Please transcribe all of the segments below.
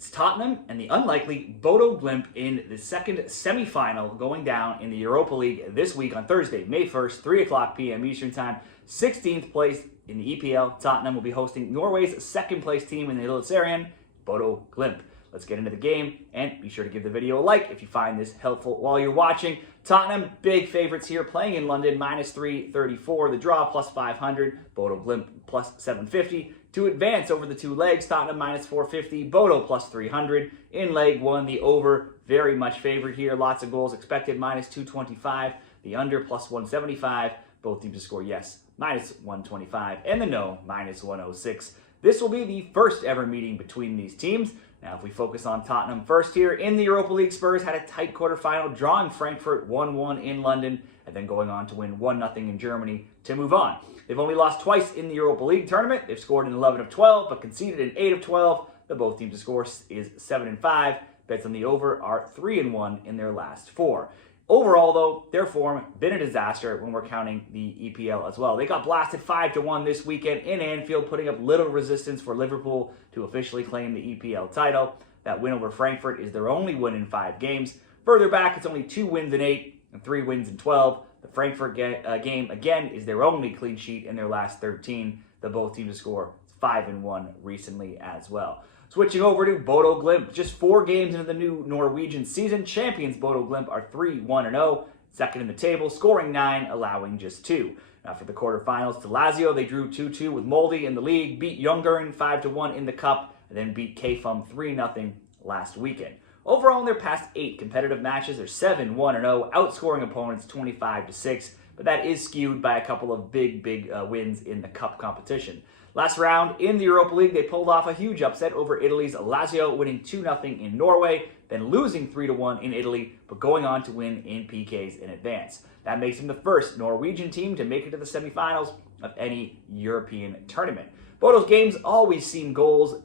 It's Tottenham and the unlikely Bodo Glimt in the second semi-final going down in the Europa League this week on Thursday, May 1st, 3 o'clock p.m. Eastern Time. 16th place in the EPL, Tottenham will be hosting Norway's second-place team in the Eliteserien, Bodo Glimt. Let's get into the game, and be sure to give the video a like if you find this helpful while you're watching. Tottenham, big favorites here, playing in London, minus 334. The draw, plus 500. Bodo Glimt, plus 750. To advance over the two legs, Tottenham, minus 450. Bodo, plus 300. In leg one, the over, very much favored here. Lots of goals expected, minus 225. The under, plus 175. Both teams to score yes, minus 125. And the no, minus 106. This will be the first ever meeting between these teams. Now, if we focus on Tottenham first here, in the Europa League, Spurs had a tight quarterfinal, drawing Frankfurt 1-1 in London, and then going on to win 1-0 in Germany to move on. They've only lost twice in the Europa League tournament. They've scored in 11 of 12, but conceded in 8 of 12. The both teams to score is 7-5. Bets on the over are 3-1 in their last 4. Overall, though, their form been a disaster when we're counting the EPL as well. They got blasted 5-1 this weekend in Anfield, putting up little resistance for Liverpool to officially claim the EPL title. That win over Frankfurt is their only win in 5 games. Further back, it's only 2 wins in 8 and 3 wins in 12. The Frankfurt game, again, is their only clean sheet in their last 13. The both teams to score 5-1 recently as well. Switching over to Bodo Glimt, just 4 games into the new Norwegian season, champions Bodo Glimt are 3-1-0, second in the table, scoring 9, allowing just 2. Now for the quarterfinals to Lazio, they drew 2-2 with Molde in the league, beat Ljungaren 5-1 in the cup, and then beat KFUM 3-0 last weekend. Overall, in their past 8 competitive matches, they're 7-1-0, outscoring opponents 25-6, but that is skewed by a couple of big wins in the cup competition. Last round in the Europa League, they pulled off a huge upset over Italy's Lazio, winning 2-0 in Norway, then losing 3-1 in Italy, but going on to win in PKs in advance. That makes them the first Norwegian team to make it to the semifinals of any European tournament. Bodo's games always seen goals,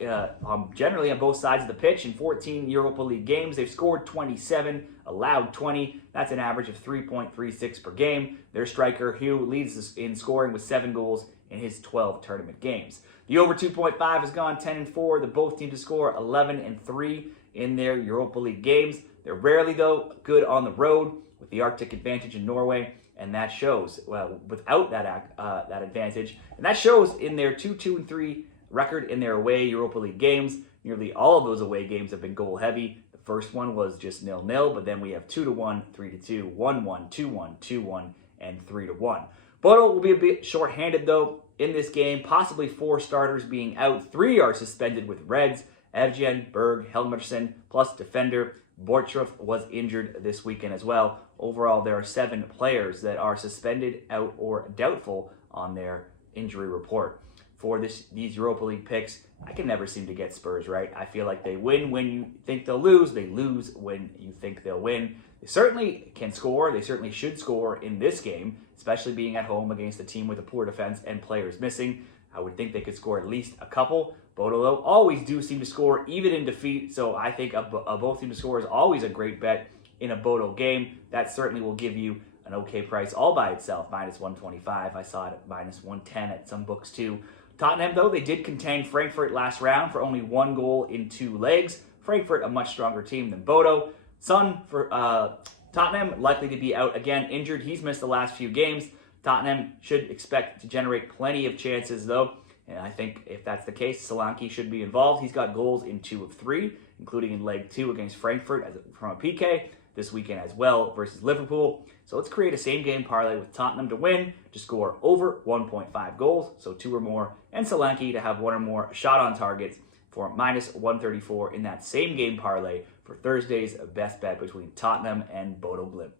generally on both sides of the pitch. In 14 Europa League games, they've scored 27, allowed 20. That's an average of 3.36 per game. Their striker, Hugh, leads in scoring with 7 goals in his 12 tournament games. The over 2.5 has gone 10-4. The both teams to score 11-3 in their Europa League games. They're rarely, though, good on the road with the Arctic advantage in Norway, and that shows, well, without that advantage. And that shows in their 2-2-3 record in their away Europa League games. Nearly all of those away games have been goal-heavy. The first one was just 0-0, but then we have 2-1, 3-2, 1-1, 2-1, 2-1, and 3-1. Bodo will be a bit short-handed, though, in this game. Possibly 4 starters being out. 3 are suspended with reds. Evgen, Berg, Helmerson, plus defender Borchruff was injured this weekend as well. Overall, there are 7 players that are suspended, out, or doubtful on their injury report. For these Europa League picks, I can never seem to get Spurs right. I feel like they win when you think they'll lose. They lose when you think they'll win. They certainly can score. They certainly should score in this game, especially being at home against a team with a poor defense and players missing. I would think they could score at least a couple. Bodo, though, always do seem to score even in defeat, so I think a both teams to score is always a great bet in a Bodo game. That certainly will give you an okay price all by itself, minus 125. I saw it at minus 110 at some books too. Tottenham, though, they did contain Frankfurt last round for only 1 goal in 2 legs. Frankfurt, a much stronger team than Bodo. Son for Tottenham, likely to be out again, injured. He's missed the last few games. Tottenham should expect to generate plenty of chances, though. And I think if that's the case, Solanke should be involved. He's got goals in 2 of 3, including in leg 2 against Frankfurt from a PK this weekend as well versus Liverpool. So let's create a same-game parlay with Tottenham to win, to score over 1.5 goals, so 2 or more, and Solanke to have 1 or more shot on targets for minus 134 in that same-game parlay for Thursday's best bet between Tottenham and Bodo Glimt.